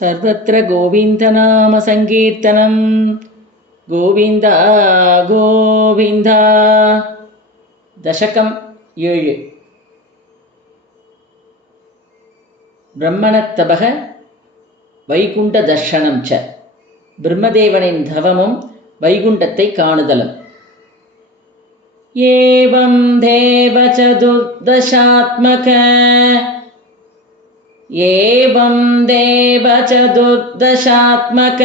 ಸರ್ವತ್ರ ಗೋವಿಂದನಾಮ ಸಂಕೀರ್ತನಂ ಗೋವಿಂದ ಗೋವಿಂದ. ದಶಕಂ 7. பிரம்மணத்தபக வைகுண்ட தர்ஷனம் ச. பிரம்மதேவனின் தவமும் வைகுண்டத்தை காணுதலும். ஏவம் தேவ சதுர்தசாத்மக ஏவம் தேவ சதுர்தசாத்மக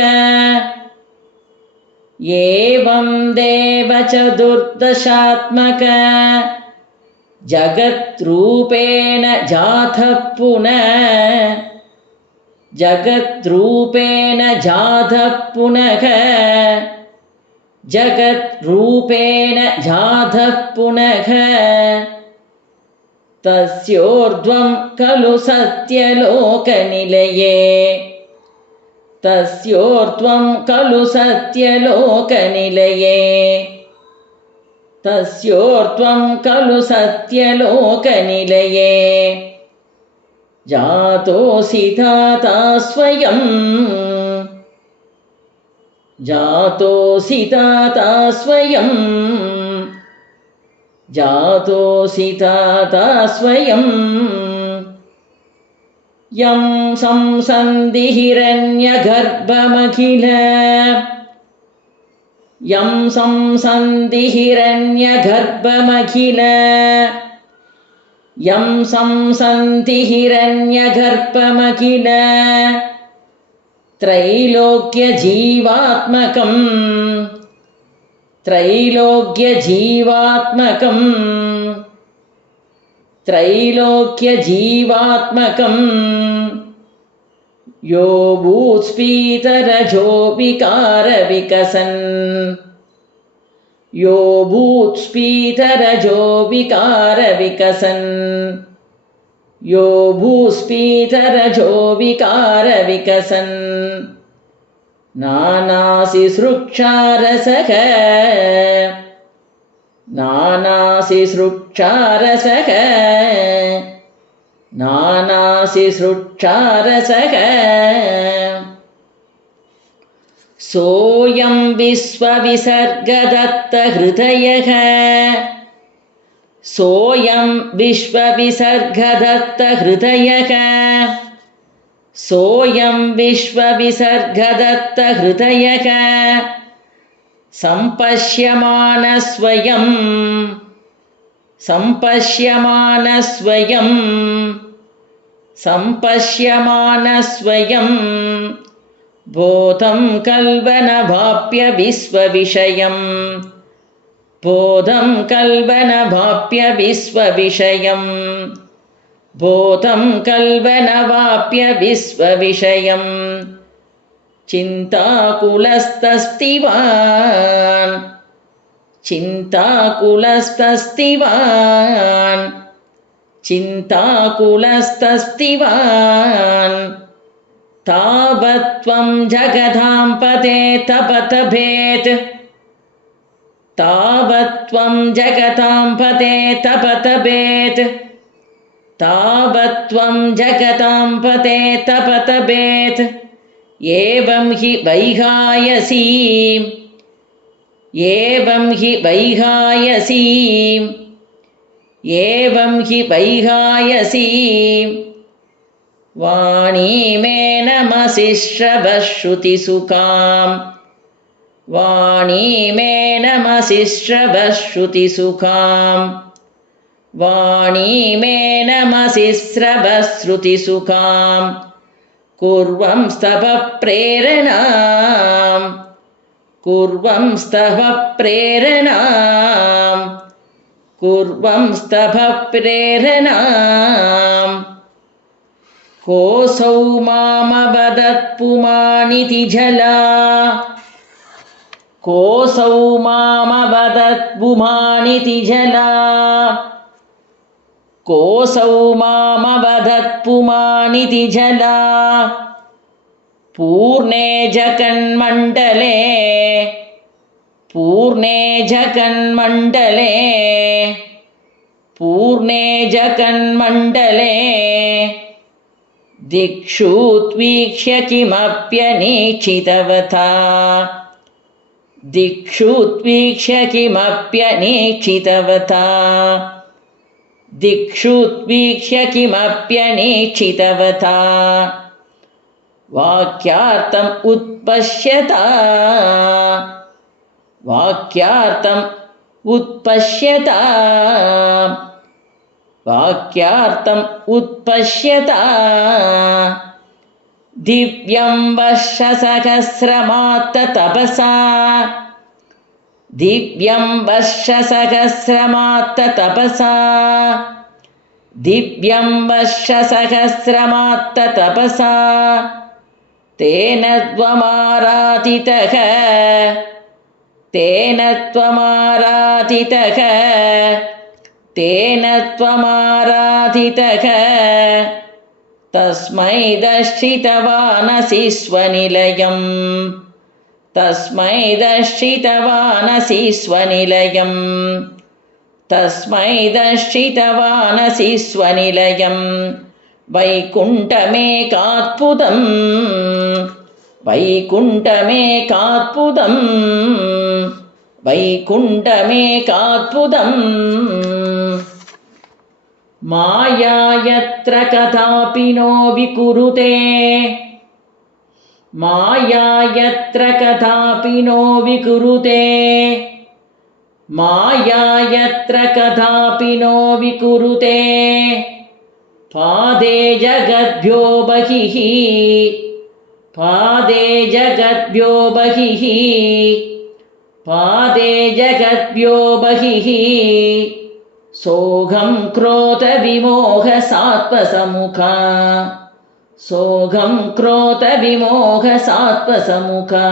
ஏவம் தேவ சதுர்தசாத்மக ஜகத்ரூபேண ஜாதः புனः ஜகத்ரூபேண ஜாதः புனः ஜகத்ரூபேண ஜாதः புனः தஸ்யோர்ಧ್ವಂ ಖಲು ಸತ್ಯಲೋಕನಿಲಯೇ ತಸ್ಯೋರ್ಧ್ವಂ ಖಲು ಸತ್ಯಲೋಕನಿಲಯೇ ತಸ್ಯೋರ್ಧ್ವಂ ಖಲು ಸತ್ಯಲೋಕನಿಲಯೇ ಜಾತೋಸಿ ತಾತಾ ಸ್ವಯಂ ಜಾತೋಸಿ ತಾತಾ ಸ್ವಯಂ ಜಾತೋಸಿ ತಾತಾ ಸ್ವಯಂ ಯಂ ಸಂಸಂದಿ ಹಿರಣ್ಯಗರ್ಭಮಖಿಲ ಯಂ ಸಂಸಂದಿ ಹಿರಣ್ಯಗರ್ಭಮಖಿಲ ಯಂ ಸಂಸಂತಿ ಹಿರಣ್ಯಗರ್ಭಮಖಿಲ ತ್ರೈಲೋಕ್ಯಜೀವಾತ್ಮಕಂ ತ್ರೈಲೋಕ್ಯಜೀವಾತ್ಮಕಂ ತ್ರೈಲೋಕ್ಯಜೀವಾತ್ಮಕಂ ಯೋ ಭೂತ್ಸ್ಫೀತರಜೋ ವಿಕಾರ ವಿಕಸನ್ ಯೋ ಭೂತ್ಸ್ಫೀತರಜೋ ವಿಕಾರ ವಿಕಸನ್ ಯೋ ಭೂಸ್ಫೀತರಜೋ ವಿಕಾರ ವಿಕಸನ್ ನಾನಾಸಿ ಸೃಕ್ಷಾರಸಃ ನಾನಾಸಿ ಸೃಕ್ಷಾರಸಃ ನಾನಾಸಿ ಸೃಕ್ಷಾರಸಃ ಸೋಯಂ ವಿಶ್ವವಿಸರ್ಗದತ್ತ ಹೃದಯಃ ಸೋಯಂ ವಿಶ್ವವಿಸರ್ಗದತ್ತ ಹೃದಯಃ ಸೋಯಂ ವಿಶ್ವವಿಸರ್ಗದತ್ತ ಹೃದಯಃ ಸಂಪಶ್ಯಮಾನ ಸ್ವಯಂ ಸಂಪಶ್ಯಮಾನ ಸ್ವಯಂ ಸಂಪಶ್ಯಮಾನ ಸ್ವಯಂ ಬೋಧಂ ಕಲ್ಪನಭಾಪ್ಯ ವಿಶ್ವವಿಷಯಂ ಬೋಧಂ ಕಲ್ಪನಭಾಪ್ಯ ವಿಶ್ವವಿಷಯಂ ಬೋಧಂ ಕಲ್ಪನವಾಪ್ಯ ವಿಶ್ವವಿಷಯಂ ಚಿಂತಾಕುಲಸ್ತಸ್ತಿವಾನ್ ಚಿಂತಾಕುಲಸ್ತಸ್ತಿವಾನ್ ಚಿಂತಾಕುಲಸ್ತಸ್ತಿವಾನ್ ತಾವತ್ತ್ವಂ ಜಗದಾಂ ಪದೇ ತಪತಭೇತ್ ತಾವತ್ತ್ವಂ ಜಗತಾಂ ಪದೇ ತಪತಭೇತ್ ತಾವತ್ತ್ವಂ ಜಗತಾಂ ಪದೇ ತಪತಭೇತ್ ಏವಂ ಹಿ ವೈಹಾಯಸಿ ಏವಂ ಹಿ ವೈಹಾಯಸಿ ಏವಂ ಹಿ ವೈಹಾಯಸಿ ವಾಣೀ ಮೇ ನಮಸಿ ಶ್ರವಶ್ರುತಿಸುಖಾಂ ವಾಣೀ ಮೇ ನಮಸಿ ಶ್ರವಶ್ರುತಿಸುಖಾಂ ವಾಣೀ ಮೇ ನಮಸಿ ಶ್ರವಶ್ರುತಿಸುಖಾಂ ಕುರ್ವಂ ಸ್ತವ ಪ್ರೇರಣಾಂ ಕುರ್ವಂ ಸ್ತವ ಪ್ರೇರಣಾಂ ಕುರ್ವಂ ಸ್ತವ ಪ್ರೇರಣಾಂ ಕೋಸೌ ಮಾಮವದತ್ ಪುಮಾನಿತಿ ಜಲಾ ಕೋಸೌ ಮಾಮವದತ್ ಪುಮಾನಿತಿ ಜಲಾ ಕೋಸೌ ಮಾಮವದತ್ ಪುಮಾನಿತಿ ಜಲಾ ಪೂರ್ಣೇ ಜಗನ್ಮಂಡಲೇ ಪೂರ್ಣೇ ಜಗನ್ಮಂಡಲೇ ಪೂರ್ಣೇ ಜಗನ್ಮಂಡಲೇ दिक्षुत्वीक्ष्य किमप्यनीक्षितवथा दिक्षुत्वीक्ष्य किमप्यनीक्षितवथा दिक्षुत्वीक्ष्य किमप्यनीक्षितवथा वाक्यार्थम् उत्पश्यता वाक्यार्थम् उत्पश्यता वाक्यार्थम् उत्पश्यता दिव्यं वर्षसहस्रमात्ततपसा दिव्यं वर्षसहस्रमात्ततपसा दिव्यं वर्षसहस्रमात्ततपसा तेन त्वमाराधितः तेन त्वमाराधितः तेन त्वमाराधितः तस्मै दर्शितवानसि स्वनिलयम् तस्मै दर्शितवानसि स्वनिलयम् तस्मै दर्शितवानसि स्वनिलयम् वैकुण्ठमेकाद्भुतं वैकुण्ठमेकाद्भुतं वैकुण्ठमेकाद्भुतं माया यत्र कदापि नो विकुरुते माया यत्र कदापि नो विकुरुते माया यत्र कदापि नो विकुरुते पादे जगद्भ्यो बहिः पादे जगद्भ्यो बहिः पादे जगद्भ्यो बहिः सोऽहं क्रोधविमोहसात्त्वसमुखा सोऽहं क्रोधविमोहसात्त्वसमुखा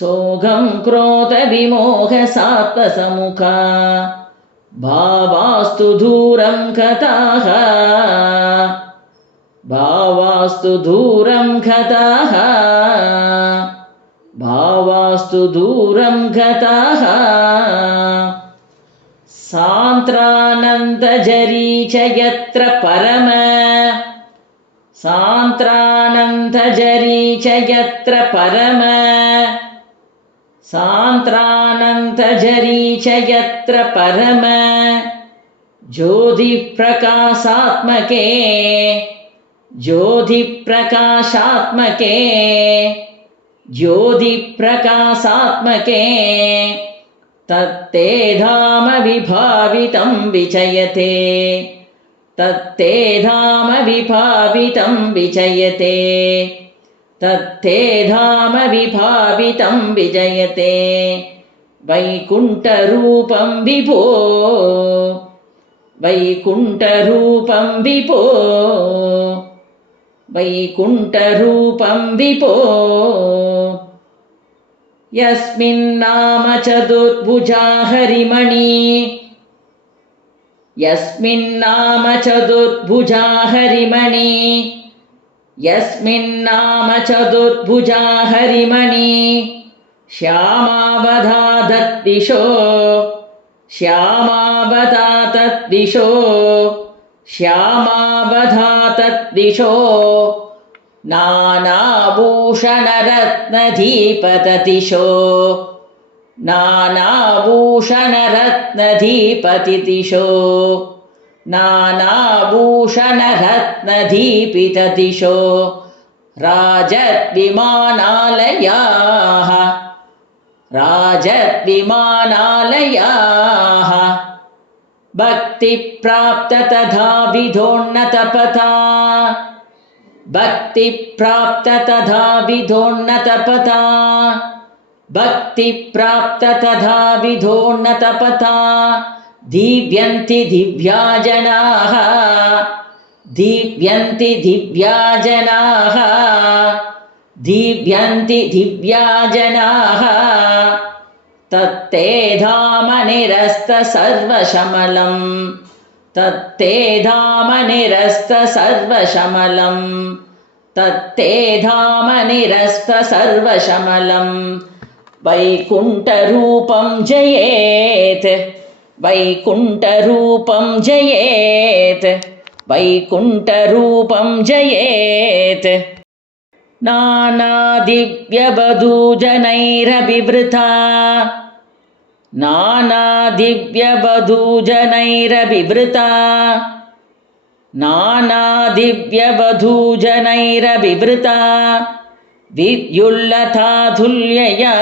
सोऽहं क्रोधविमोहसात्त्वसमुखा भावास्तु दूरं गताः भावास्तु दूरं गताः भावास्तु दूरं गताः सान्त्रानन्दजरी च यत्र परम सान्त्रानन्दजरी च यत्र परम सान्त्रानन्दजरी च यत्र परम ज्योतिप्रकाशात्मके ज्योतिप्रकाशात्मके ज्योतिप्रकाशात्मके तत्ते धाम विभावितं विजयते तत्ते धाम विभावितं विजयते तत्ते धाम विभावितं विजयते वैकुण्ठरूपं विभो वैकुण्ठरूपं विभो वैकुण्ठरूपं विभो यस्मिन्नाम चतुर्भुजा हरिमणि यस्मिन्नाम चतुर्भुजा हरिमणि यस्मिन्नाम चतुर्भुजा हरिमणि श्यामावधातद्दिशो श्यामावधातद्दिशो श्यामावधातद्दिशो नानाभूषणरत्नधीपतदिशो नानाभूषणरत्नधीपतिदिशो नानाभूषणरत्नधीपितदिशो राजद्विमानालयाः राजद्विमानालयाः भक्तिप्राप्त तथा विधोन्नतपथा भक्तिप्राप्त तथा विधोन्नतपथा भक्तिप्राप्त तथा विधोन्नतपथा दीव्यन्ति दिव्या जनाः दीव्यन्ति दिव्या जनाः दीव्यन्ति दिव्या जनाः तत्ते धाम निरस्त सर्वशमलं तत्ते धाम निरस्त सर्वशमलं तत्ते धाम निरस्त सर्वशमलं वैकुण्ठरूपं जयेत् वैकुण्ठरूपं जयेत् वैकुण्ठरूपं जयेत्। नानादिव्यवधूजनैरभिवृता नानादिव्यवधूजनैरभिवृता नानादिव्यवधूजनैरभिवृता विद्युल्लतातुल्यया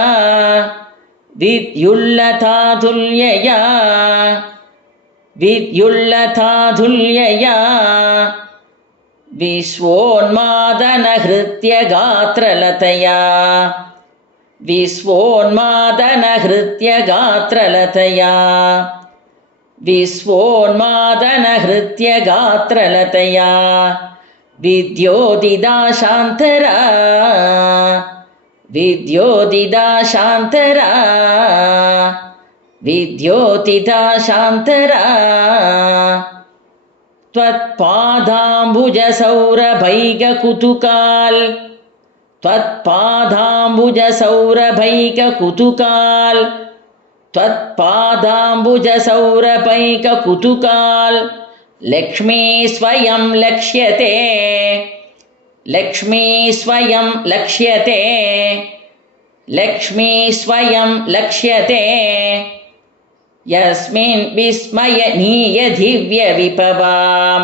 विद्युल्लतातुल्यया विद्युल्लतातुल्यया विश्वोन्मादनहृत्यगात्रलतया विश्वोन्मादनहृत्यगात्रलतया विश्वोन्मादनहृत्यगात्रलतया विद्योदिदाशान्तरा विद्योदिदाशान्तरा विद्योदिदाशान्तरा त्वत्पादाम्बुजसौरभैककुतुकाल् त्वत्पादाम्बुजसौरभैककुतुकाल् त्वत्पादाम्बुजसौरभैककुतुकाल् लक्ष्मी स्वयं लक्ष्यते लक्ष्मी स्वयं लक्ष्यते लक्ष्मी स्वयं लक्ष्यते यस्मिन् विस्मयनीय दिव्यविभवां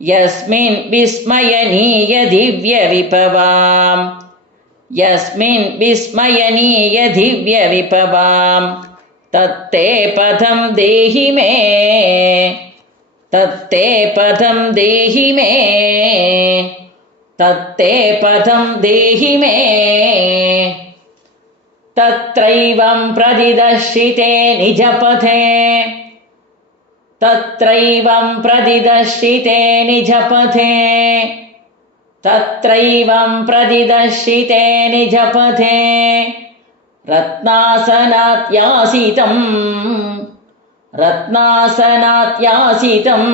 यस्मिन् विस्मयनीय दिव्यविभवां यस्मिन् विस्मयनीय दिव्यविभवां तत्ते पदं देहि मे तत्ते पदं देहि मे तत्ते पदं देहि मे तत्रैवं प्रतिदर्शिते निजपथे तत्रैवं प्रतिदर्शिते निजपथे तत्रैवं प्रतिदर्शिते निजपथे रत्नासनात्यासितं रत्नासनात्यासितं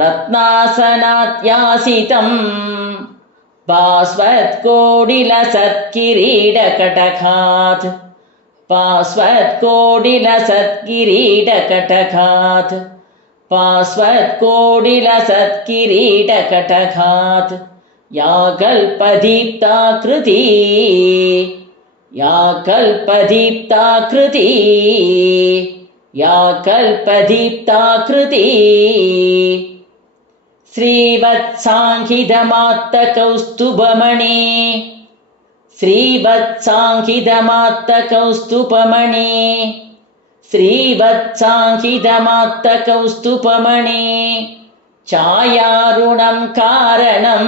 रत्नासनात्यासितं पार्श्वत्कोटिलसत्किरीटकटकात् पार्श्वत्कोटिलसत्किरीटकटकात् पार्श्वत्कोटिलसत्किरीटकटकात् या कल्पदीप्ताकृती या कल्पदीप्ताकृती या कल्पदीप्ताकृती श्रीवत्साङ्कितमात्तकौस्तुभमणि श्रीवत्साङ्कितमात्तकौस्तुभमणि श्रीवत्साङ्कितमात्तकौस्तुभमणि छायारुणं कारणं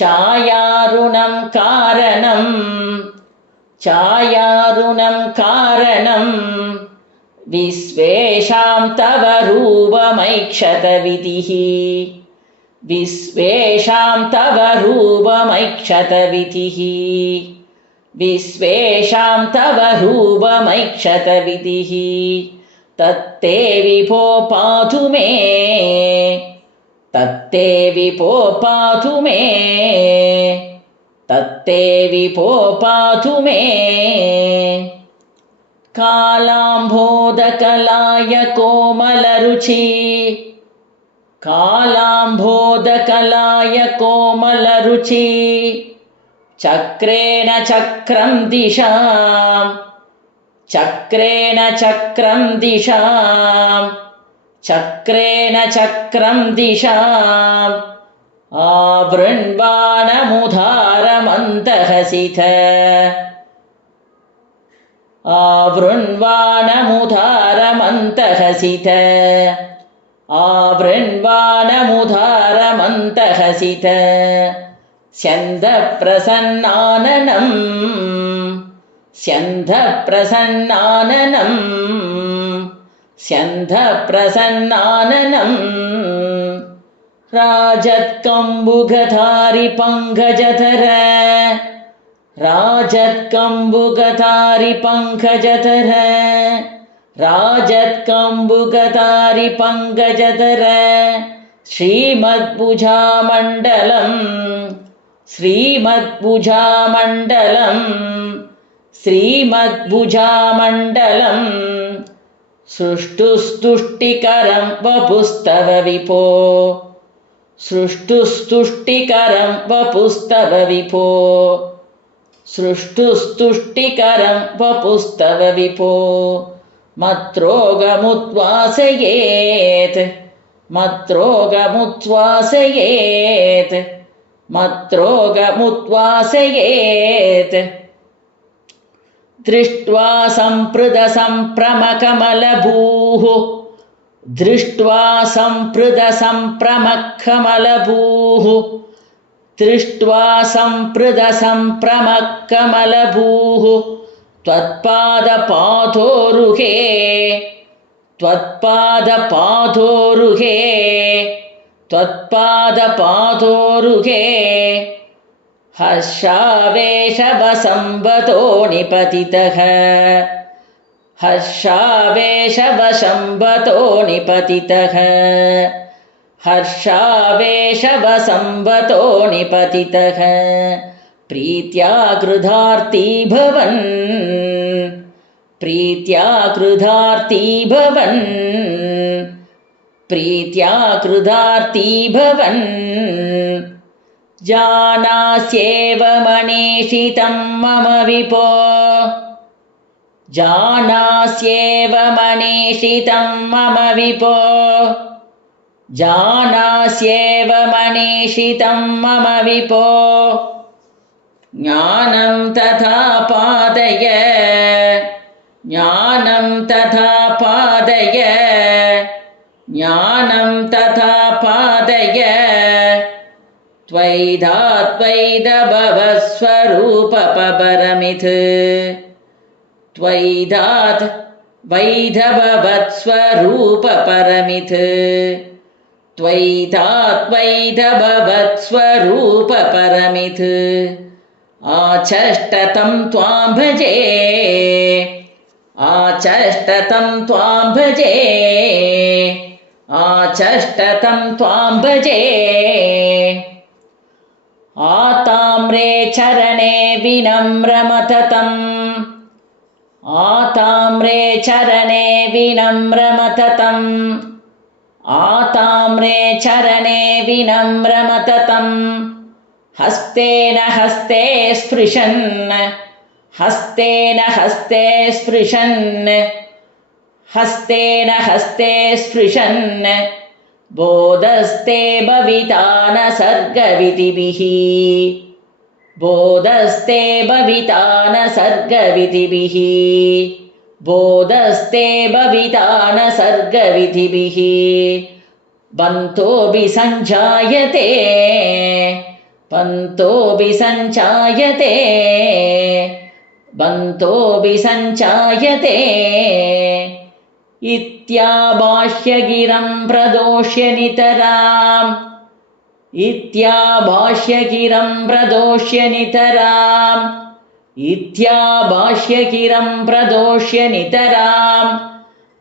छायारुणं कारणं छायारुणं कारणं विश्वेषां तव रूपमैक्षतविधिः विश्वेषां तव रूपमैक्षतविधिः विश्वेषां तव रूपमैक्षतविधिः तत्ते विभो पातु मे तत्ते विभो पातु मे तत्ते विभो पातु मे कालाम्भोदकलाय कोमलरुचि कालाम्भोदकलाय कोमलरुचि चक्रेण चक्रं दिशां चक्रेण चक्रं दिशां चक्रेण चक्रं दिशाम् आवृण्वाणमुदारमन्तहसित आवृण्वाणमुदारमन्तहसित आवृण्वाणमुदारमन्तहसित स्यन्दप्रसन्नाननं स्यन्दप्रसन्नाननं स्यन्दप्रसन्नाननं राजत्कम्बुगधारि पङ्कजधर राजत्कम्बुगधारि पङ्कजधर राजत्कम्बुगधारि पङ्कजधर श्रीमद्भुजामण्डलं श्रीमद्भुजामण्डलं श्रीमद्भुजामण्डलं सृष्टुस्तुष्टिकरं वपुस्तव विभो सृष्टुस्तुष्टिकरं वपुस्तव विभो सृष्टुस्तुष्टिकरं वपुस्तव विभो मत्रोगमुद्वासयेत् मत्रोगमुद्वासयेत् मत्रोगमुद्वासयेत् दृष्ट्वा सम्पृदसम्प्रमकमलभूः दृष्ट्वा सम्पृदसम्प्रमकमलभूः दृष्ट्वा सम्पृदसम्प्रमकमलभूः त्वत्पादपादोरुहे त्वत्पादपादोरुहे त्वत्पादपादोरुहे हर्षावेशवसंवतो निपतितः हर्षावेशवसंवतो निपतितः हर्षावेशवसंवतो निपतितः प्रीत्या कृतार्थी भवन् प्रीत्या कृतार्थी भवन् प्रीत्या कृतार्थी भवन् जानास्येव मनीषितं मम विभो जानास्येव मनीषितं मम विभो जानास्येव मनीषितं मम विभो ज्ञानं तथा पादय ज्ञानं तथा पादय ज्ञानं तथा पादय त्वयिदात्वैदभवस्वरूपपरमित् त्वयिदात् वैधभवत्स्वरूपपरमित् त्वयिदात्वैधभवत्स्वरूपपरमित् आचष्टतं त्वां भजे आचष्टतं त्वां भजे आचष्टतं त्वां भजे आताम्रे चरणे विनम्रमततम् आताम्रे चरणे विनम्रमततम् आताम्रे चरणे विनम्रमततम् हस्तेन हस्ते स्पृशन् हस्तेन हस्ते स्पृशन् हस्तेन हस्ते स्पृशन् बोधस्ते भविता न सर्गविधिभिः बोधस्ते भविता न सर्गविधिभिः बोधस्ते भविता न सर्गविधिभिः बन्धोऽपि सञ्जायते बन्धोऽपि सञ्जायते बन्धोऽपि सञ्जायते इत्याभाष्य गिरं प्रदोष्य नितराम् इत्याभाष्य गिरं प्रदोष्य नितराम् इत्याभाष्य गिरं प्रदोष्य नितराम्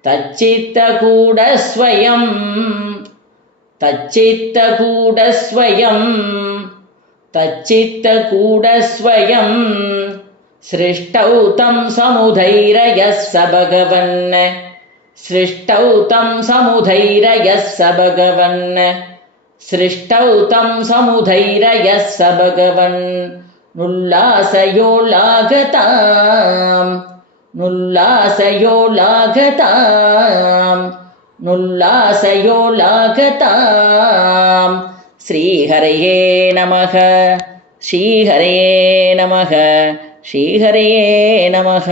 तच्चित्तकूटस्वयं तच्चित्तकूटस्वयं तच्चित्तकूटस्वयं सृष्टौ तं समुधैर्यः स भगवन् सृष्टौ तं समुधैर्यः स भगवन् सृष्टौ तं समुधैर्यः स भगवन् नुल्लासयोल्लागताम् नुल्लासयोल्लागताम् नुल्लासयोल्लागताम् श्रीहरये नमः श्रीहरये नमः श्रीहरये नमः।